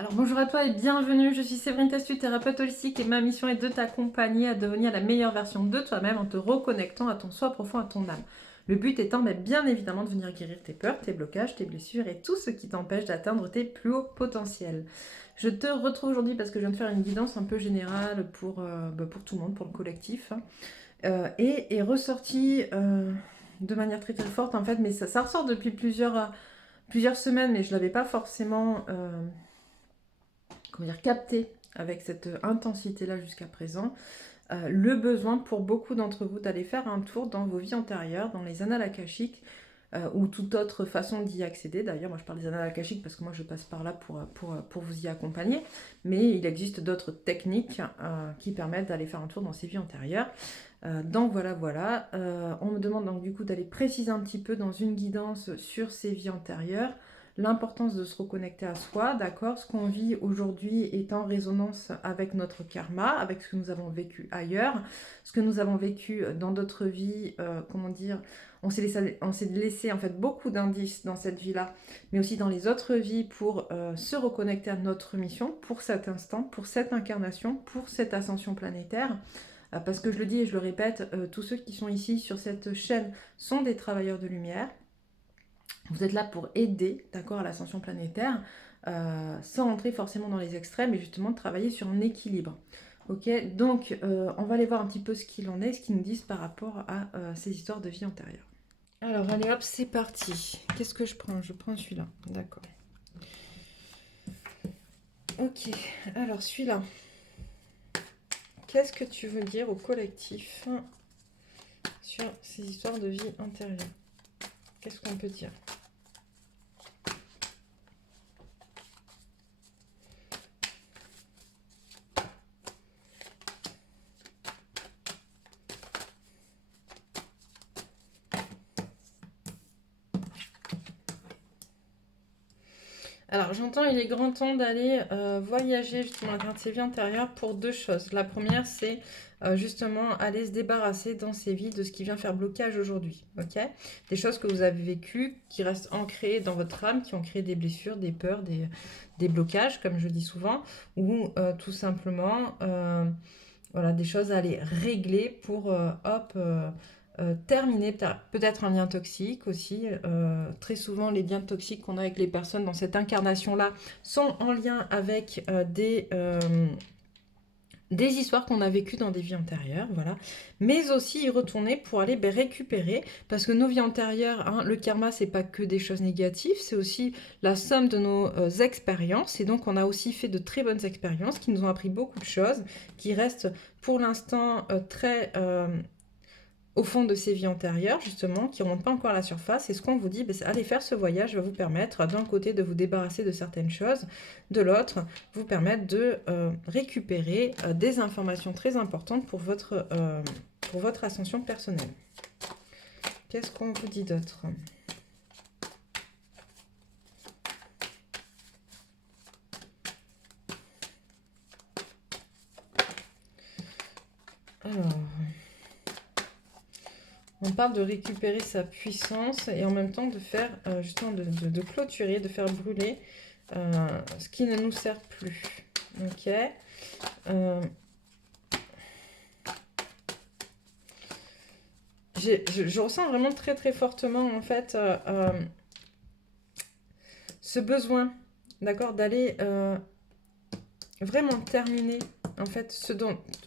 Alors bonjour à toi et bienvenue, je suis Séverine Testu, thérapeute holistique et ma mission est de t'accompagner à devenir la meilleure version de toi-même en te reconnectant à ton soi profond, à ton âme. Le but étant bien évidemment de venir guérir tes peurs, tes blocages, tes blessures et tout ce qui t'empêche d'atteindre tes plus hauts potentiels. Je te retrouve aujourd'hui parce que je viens de faire une guidance un peu générale pour tout le monde, pour le collectif, et est ressorti de manière très très forte en fait, mais ça ressort depuis plusieurs semaines, mais je ne l'avais pas forcément capté avec cette intensité-là jusqu'à présent, le besoin pour beaucoup d'entre vous d'aller faire un tour dans vos vies antérieures, dans les annales akashiques, ou toute autre façon d'y accéder. D'ailleurs, moi je parle des annales akashiques parce que moi je passe par là pour vous y accompagner, mais il existe d'autres techniques qui permettent d'aller faire un tour dans ces vies antérieures. Donc voilà, on me demande donc du coup d'aller préciser un petit peu dans une guidance sur ces vies antérieures, l'importance de se reconnecter à soi, d'accord? Ce qu'on vit aujourd'hui est en résonance avec notre karma, avec ce que nous avons vécu ailleurs, ce que nous avons vécu dans d'autres vies, on s'est laissé en fait beaucoup d'indices dans cette vie-là, mais aussi dans les autres vies pour se reconnecter à notre mission, pour cet instant, pour cette incarnation, pour cette ascension planétaire. Parce que je le dis et je le répète, tous ceux qui sont ici sur cette chaîne sont des travailleurs de lumière. Vous êtes là pour aider, d'accord, à l'ascension planétaire, sans entrer forcément dans les extrêmes, mais justement travailler sur un équilibre. Ok, donc on va aller voir un petit peu ce qu'il en est, ce qu'ils nous disent par rapport à ces histoires de vie antérieure. Alors allez hop, c'est parti. Qu'est-ce que je prends? Je prends celui-là, d'accord. Ok, alors celui-là. Qu'est-ce que tu veux dire au collectif sur ces histoires de vie antérieure? Qu'est-ce qu'on peut dire? Alors j'entends il est grand temps d'aller voyager justement à travers ses vies antérieures pour deux choses. La première c'est justement aller se débarrasser dans ses vies de ce qui vient faire blocage aujourd'hui. Ok, des choses que vous avez vécues qui restent ancrées dans votre âme, qui ont créé des blessures, des peurs, des blocages comme je dis souvent, ou tout simplement voilà, des choses à aller régler pour terminer peut-être un lien toxique aussi. Très souvent, les liens toxiques qu'on a avec les personnes dans cette incarnation-là sont en lien avec des histoires qu'on a vécues dans des vies antérieures, voilà. Mais aussi y retourner pour aller récupérer, parce que nos vies antérieures, hein, le karma, c'est pas que des choses négatives, c'est aussi la somme de nos expériences, et donc on a aussi fait de très bonnes expériences qui nous ont appris beaucoup de choses, qui restent pour l'instant très au fond de ces vies antérieures, justement, qui ne remontent pas encore à la surface. Et ce qu'on vous dit, c'est allez faire ce voyage va vous permettre, d'un côté, de vous débarrasser de certaines choses, de l'autre, vous permettre de récupérer des informations très importantes pour votre ascension personnelle. Qu'est-ce qu'on vous dit d'autre? Alors... on parle de récupérer sa puissance et en même temps de faire, justement, de clôturer, de faire brûler ce qui ne nous sert plus. Ok. Je ressens vraiment très très fortement, en fait, ce besoin, d'accord, d'aller vraiment terminer en fait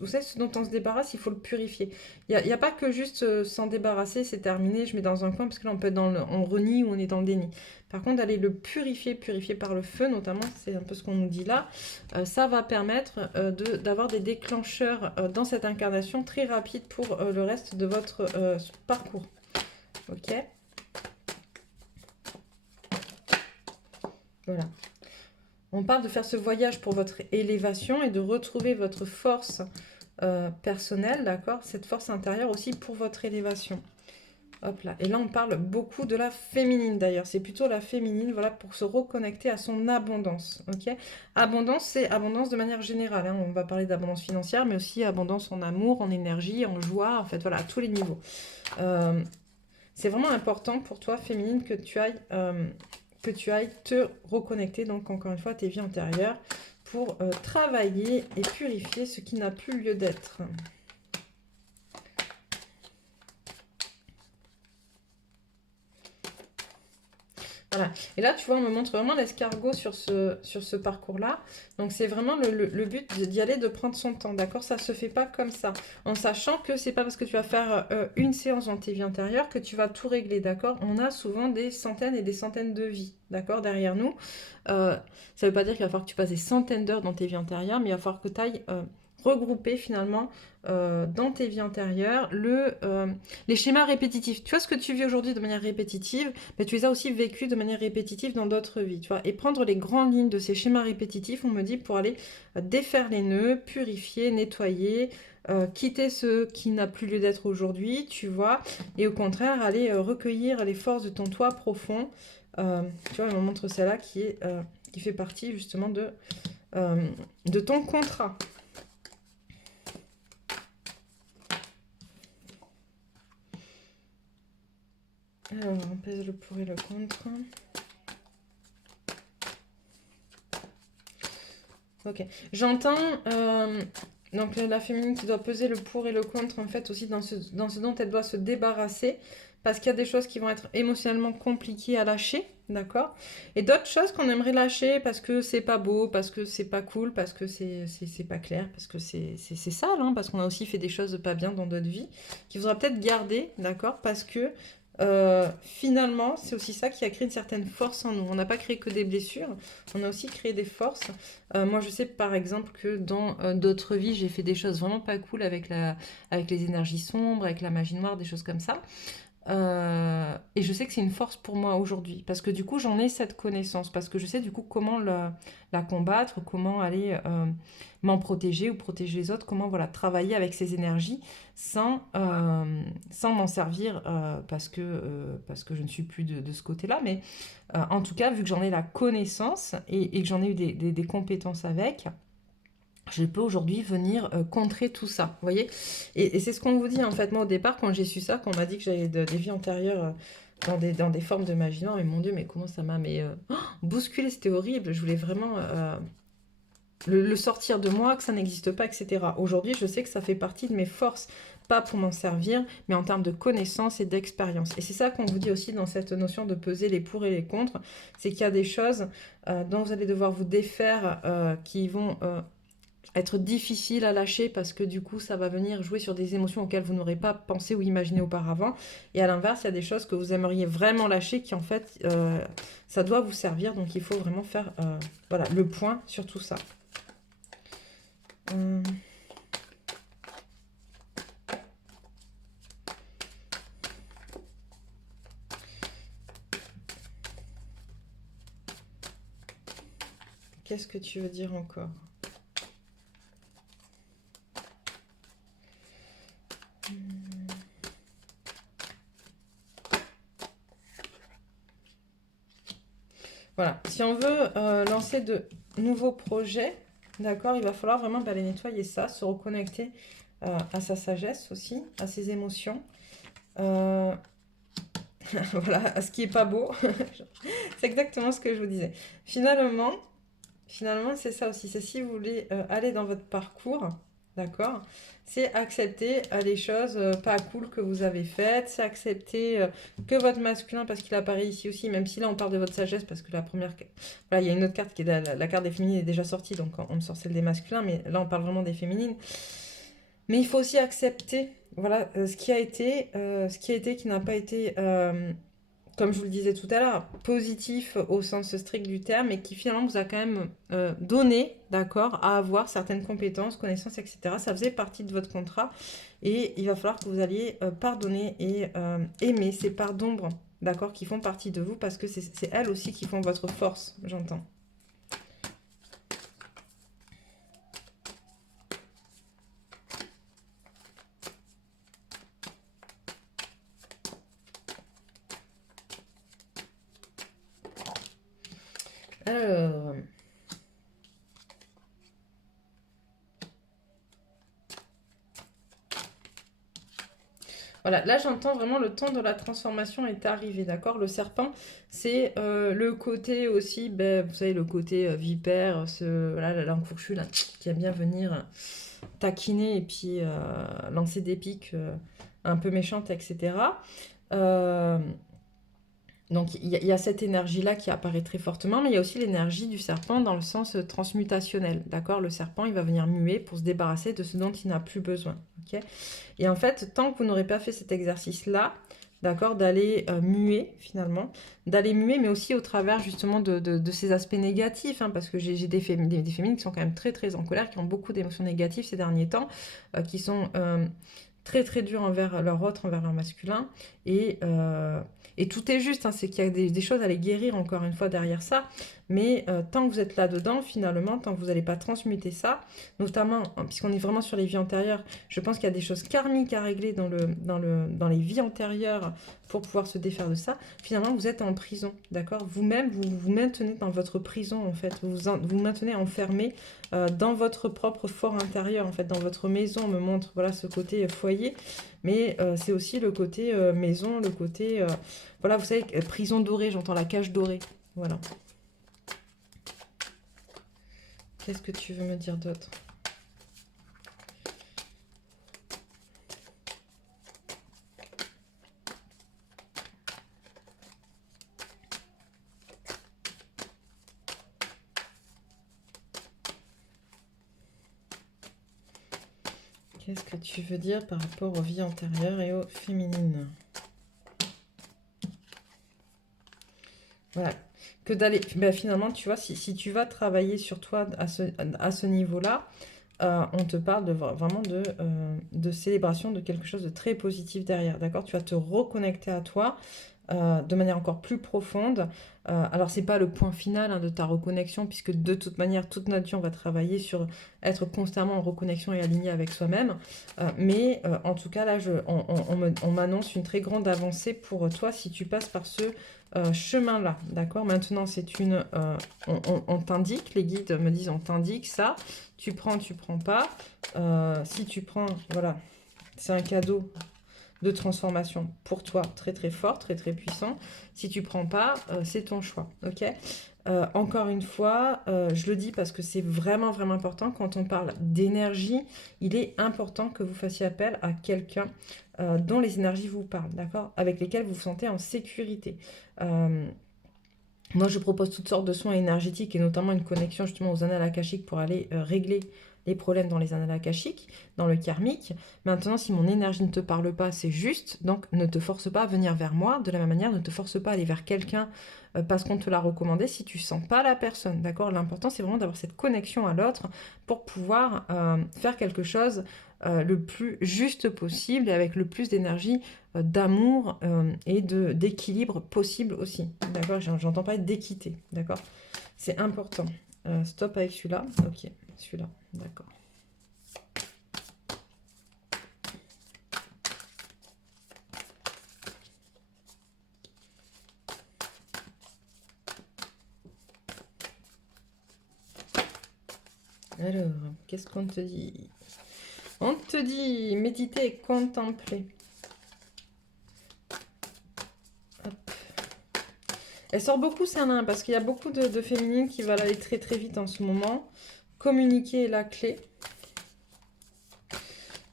vous savez, ce dont on se débarrasse, il faut le purifier. Il y a pas que juste s'en débarrasser, c'est terminé, je mets dans un coin, parce que là on peut être on renie ou on est dans le déni. Par contre, d'aller le purifier par le feu notamment, c'est un peu ce qu'on nous dit là, ça va permettre d'avoir des déclencheurs dans cette incarnation très rapides pour le reste de votre parcours. Ok, voilà. On parle de faire ce voyage pour votre élévation et de retrouver votre force personnelle, d'accord? Cette force intérieure aussi pour votre élévation. Hop là. Et là, on parle beaucoup de la féminine d'ailleurs. C'est plutôt la féminine, voilà, pour se reconnecter à son abondance, ok? Abondance, c'est abondance de manière générale, hein. On va parler d'abondance financière, mais aussi abondance en amour, en énergie, en joie, en fait, voilà, à tous les niveaux. C'est vraiment important pour toi, féminine, que tu ailles que tu ailles te reconnecter, donc encore une fois, à tes vies antérieures pour travailler et purifier ce qui n'a plus lieu d'être. Voilà. Et là, tu vois, on me montre vraiment l'escargot sur ce parcours-là. Donc, c'est vraiment le but d'y aller, de prendre son temps, d'accord? Ça se fait pas comme ça. En sachant que c'est pas parce que tu vas faire une séance dans tes vies antérieures que tu vas tout régler, d'accord? On a souvent des centaines et des centaines de vies, d'accord, derrière nous. Ça veut pas dire qu'il va falloir que tu passes des centaines d'heures dans tes vies antérieures, mais il va falloir que tu ailles regrouper finalement dans tes vies antérieures les schémas répétitifs. Tu vois ce que tu vis aujourd'hui de manière répétitive, mais tu les as aussi vécus de manière répétitive dans d'autres vies. Tu vois, et prendre les grandes lignes de ces schémas répétitifs, on me dit, pour aller défaire les nœuds, purifier, nettoyer, quitter ce qui n'a plus lieu d'être aujourd'hui, tu vois, et au contraire, aller recueillir les forces de ton toi profond. Tu vois, on me montre celle-là qui fait partie justement de ton contrat. Alors, on pèse le pour et le contre. Ok. J'entends donc la féminine qui doit peser le pour et le contre, en fait, aussi dans ce dont elle doit se débarrasser, parce qu'il y a des choses qui vont être émotionnellement compliquées à lâcher, d'accord? Et d'autres choses qu'on aimerait lâcher parce que c'est pas beau, parce que c'est pas cool, parce que c'est pas clair, parce que c'est sale, hein, parce qu'on a aussi fait des choses pas bien dans d'autres vies, qu'il faudra peut-être garder, d'accord? Parce que finalement, c'est aussi ça qui a créé une certaine force en nous. On n'a pas créé que des blessures, on a aussi créé des forces. Moi, je sais par exemple que dans d'autres vies, j'ai fait des choses vraiment pas cool avec les énergies sombres, avec la magie noire, des choses comme ça. Et je sais que c'est une force pour moi aujourd'hui, parce que du coup j'en ai cette connaissance, parce que je sais du coup comment la combattre, comment aller m'en protéger ou protéger les autres, comment voilà, travailler avec ces énergies sans m'en servir parce que je ne suis plus de ce côté-là, mais en tout cas vu que j'en ai la connaissance et que j'en ai eu des compétences avec, je peux aujourd'hui venir contrer tout ça, vous voyez. Et c'est ce qu'on vous dit en fait, moi au départ quand j'ai su ça, quand on m'a dit que j'avais des vies antérieures dans des formes de magie noire, mais mon Dieu, mais comment ça m'a bousculé, c'était horrible, je voulais vraiment le sortir de moi, que ça n'existe pas, etc. Aujourd'hui, je sais que ça fait partie de mes forces, pas pour m'en servir, mais en termes de connaissances et d'expérience. Et c'est ça qu'on vous dit aussi dans cette notion de peser les pour et les contre, c'est qu'il y a des choses dont vous allez devoir vous défaire qui vont être difficile à lâcher parce que du coup ça va venir jouer sur des émotions auxquelles vous n'aurez pas pensé ou imaginé auparavant, et à l'inverse il y a des choses que vous aimeriez vraiment lâcher qui en fait ça doit vous servir, donc il faut vraiment faire voilà, le point sur tout ça. Qu'est-ce que tu veux dire encore? Voilà, si on veut lancer de nouveaux projets, d'accord, il va falloir vraiment aller nettoyer ça, se reconnecter à sa sagesse aussi, à ses émotions. Voilà, à ce qui est pas beau. C'est exactement ce que je vous disais. Finalement, c'est ça aussi. C'est si vous voulez aller dans votre parcours, d'accord, c'est accepter les choses pas cool que vous avez faites, c'est accepter que votre masculin, parce qu'il apparaît ici aussi, même si là on parle de votre sagesse, parce que la première, voilà, il y a une autre carte qui est la carte des féminines est déjà sortie, donc on me sort celle des masculins, mais là on parle vraiment des féminines. Mais il faut aussi accepter, voilà, ce qui a été, qui n'a pas été comme je vous le disais tout à l'heure, positif au sens strict du terme, et qui finalement vous a quand même donné, d'accord, à avoir certaines compétences, connaissances, etc. Ça faisait partie de votre contrat, et il va falloir que vous alliez pardonner et aimer ces parts d'ombre, d'accord, qui font partie de vous, parce que c'est elles aussi qui font votre force, j'entends. Alors, Voilà, là j'entends vraiment le temps de la transformation est arrivé, d'accord? Le serpent, c'est le côté aussi, ben, vous savez, le côté vipère, voilà, la langue fourchue, là, qui aime bien venir taquiner et puis lancer des piques un peu méchantes, etc. Euh, donc il y a cette énergie-là qui apparaît très fortement, mais il y a aussi l'énergie du serpent dans le sens transmutationnel, d'accord? Le serpent, il va venir muer pour se débarrasser de ce dont il n'a plus besoin, ok? Et en fait, tant que vous n'aurez pas fait cet exercice-là, d'accord, d'aller muer finalement, d'aller muer, mais aussi au travers justement de ces aspects négatifs, hein, parce que j'ai des féminines qui sont quand même très très en colère, qui ont beaucoup d'émotions négatives ces derniers temps, qui sont très très dures envers leur autre, envers leur masculin, et, euh, et tout est juste, hein, c'est qu'il y a des choses à les guérir encore une fois derrière ça, mais tant que vous êtes là-dedans, finalement, tant que vous n'allez pas transmuter ça, notamment, puisqu'on est vraiment sur les vies antérieures, je pense qu'il y a des choses karmiques à régler dans les vies antérieures pour pouvoir se défaire de ça. Finalement, vous êtes en prison, d'accord? Vous-même, vous maintenez dans votre prison, en fait. Vous maintenez enfermé dans votre propre fort intérieur, en fait. Dans votre maison, on me montre, voilà, ce côté foyer. Mais c'est aussi le côté maison, le côté... voilà, vous savez, prison dorée, j'entends la cage dorée. Voilà. Qu'est-ce que tu veux me dire d'autre? Qu'est-ce que tu veux dire par rapport aux vies antérieures et aux féminines? Voilà. Que d'aller... Ben, finalement, tu vois, si tu vas travailler sur toi à ce niveau-là, on te parle vraiment de célébration de quelque chose de très positif derrière, d'accord? Tu vas te reconnecter à toi de manière encore plus profonde. Alors, c'est pas le point final hein, de ta reconnexion, puisque de toute manière, toute notre vie, on va travailler sur être constamment en reconnexion et aligné avec soi-même. Mais en tout cas, là, on m'annonce une très grande avancée pour toi si tu passes par ce chemin-là, d'accord? Maintenant, c'est une... on t'indique, les guides me disent, on t'indique ça. Tu prends pas. Si tu prends, voilà, c'est un cadeau de transformation pour toi, très très fort, très très puissant. Si tu prends pas, c'est ton choix, ok? Encore une fois, je le dis parce que c'est vraiment vraiment important. Quand on parle d'énergie, il est important que vous fassiez appel à quelqu'un dont les énergies vous parlent, d'accord? Avec lesquels vous vous sentez en sécurité. Moi, je propose toutes sortes de soins énergétiques et notamment une connexion justement aux annales akashiques pour aller régler les problèmes dans les annales akashiques, dans le karmique. Maintenant, si mon énergie ne te parle pas, c'est juste. Donc, ne te force pas à venir vers moi. De la même manière, ne te force pas à aller vers quelqu'un parce qu'on te l'a recommandé si tu sens pas la personne. D'accord? L'important, c'est vraiment d'avoir cette connexion à l'autre pour pouvoir faire quelque chose le plus juste possible et avec le plus d'énergie d'amour et d'équilibre possible aussi. D'accord? J'entends pas d'équité. D'accord? C'est important. Stop avec celui-là. Ok, celui-là. D'accord. Alors, qu'est-ce qu'on te dit? On te dit méditer et contempler. Hop. Elle sort beaucoup, ça, nain, parce qu'il y a beaucoup de féminines qui veulent aller très très vite en ce moment. Communiquer est la clé.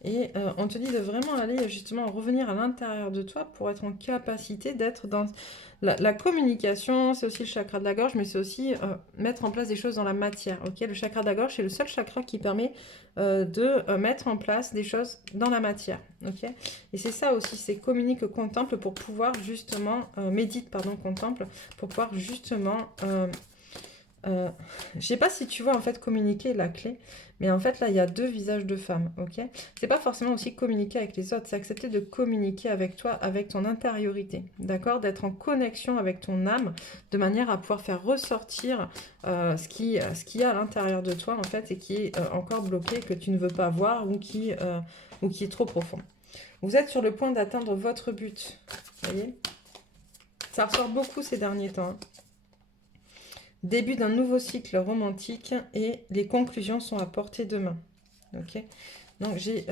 Et on te dit de vraiment aller justement revenir à l'intérieur de toi pour être en capacité d'être dans la communication. C'est aussi le chakra de la gorge, mais c'est aussi mettre en place des choses dans la matière. Ok, le chakra de la gorge, c'est le seul chakra qui permet de mettre en place des choses dans la matière. Ok, et c'est ça aussi, c'est communique, contemple pour pouvoir justement médite, pardon, contemple pour pouvoir justement je sais pas si tu vois en fait communiquer la clé, mais en fait là il y a deux visages de femmes, ok? C'est pas forcément aussi communiquer avec les autres, c'est accepter de communiquer avec toi, avec ton intériorité, d'accord? D'être en connexion avec ton âme, de manière à pouvoir faire ressortir ce qui y a à l'intérieur de toi en fait et qui est encore bloqué, que tu ne veux pas voir ou qui est trop profond. Vous êtes sur le point d'atteindre votre but, vous voyez? Ça ressort beaucoup ces derniers temps, hein. Début d'un nouveau cycle romantique et les conclusions sont à portée de main. Ok. Donc j'ai,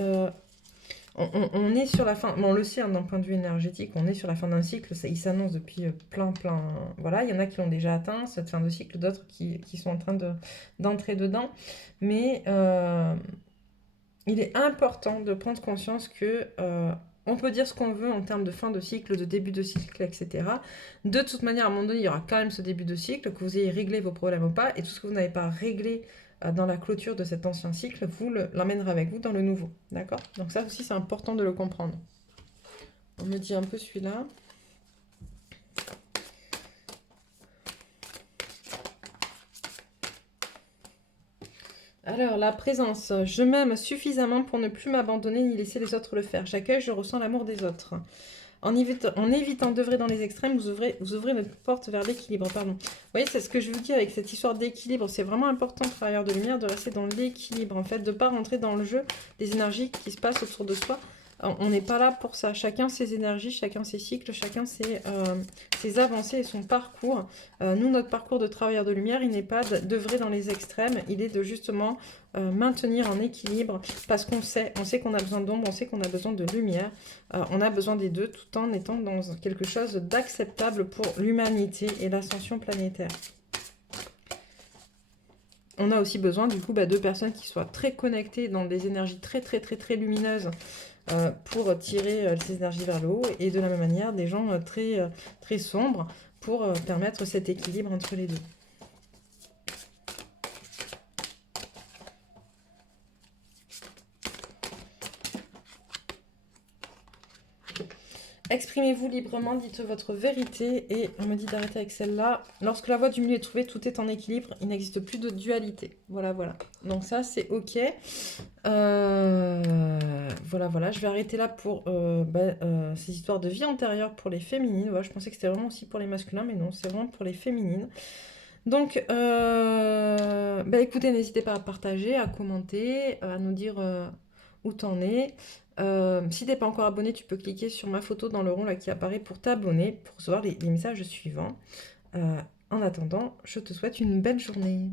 On est sur la fin, bon, on le sait, hein, d'un point de vue énergétique, on est sur la fin d'un cycle, il s'annonce depuis plein, voilà, il y en a qui l'ont déjà atteint, cette fin de cycle, d'autres qui sont en train d'entrer dedans, mais il est important de prendre conscience que on peut dire ce qu'on veut en termes de fin de cycle, de début de cycle, etc. De toute manière, à un moment donné, il y aura quand même ce début de cycle, que vous ayez réglé vos problèmes ou pas, et tout ce que vous n'avez pas réglé dans la clôture de cet ancien cycle, vous l'emmènerez avec vous dans le nouveau. D'accord? Donc ça aussi, c'est important de le comprendre. On me dit un peu celui-là. Alors, la présence. Je m'aime suffisamment pour ne plus m'abandonner ni laisser les autres le faire. J'accueille, je ressens l'amour des autres. En évitant d'œuvrer dans les extrêmes, vous ouvrez une porte vers l'équilibre. Pardon. Vous voyez, c'est ce que je vous dis avec cette histoire d'équilibre. C'est vraiment important, travailleur de lumière, de rester dans l'équilibre, en fait, de ne pas rentrer dans le jeu des énergies qui se passent autour de soi. On n'est pas là pour ça. Chacun ses énergies, chacun ses cycles, chacun ses avancées et son parcours. Nous, notre parcours de travailleur de lumière, il n'est pas d'œuvrer dans les extrêmes. Il est de justement maintenir en équilibre parce qu'on sait qu'on a besoin d'ombre, on sait qu'on a besoin de lumière. On a besoin des deux tout en étant dans quelque chose d'acceptable pour l'humanité et l'ascension planétaire. On a aussi besoin du coup de personnes qui soient très connectées dans des énergies très lumineuses pour tirer ces énergies vers le haut, et de la même manière des gens très sombres pour permettre cet équilibre entre les deux. Exprimez-vous librement, dites votre vérité, et on me dit d'arrêter avec celle-là. Lorsque la voie du milieu est trouvée, tout est en équilibre, il n'existe plus de dualité. Voilà. Donc ça, c'est ok. Voilà. Je vais arrêter là pour ces histoires de vie antérieure pour les féminines. Voilà, je pensais que c'était vraiment aussi pour les masculins, mais non, c'est vraiment pour les féminines. Donc, écoutez, n'hésitez pas à partager, à commenter, à nous dire où t'en es. Si t'es pas encore abonné, tu peux cliquer sur ma photo dans le rond là qui apparaît pour t'abonner, pour recevoir les messages suivants. En attendant, je te souhaite une belle journée.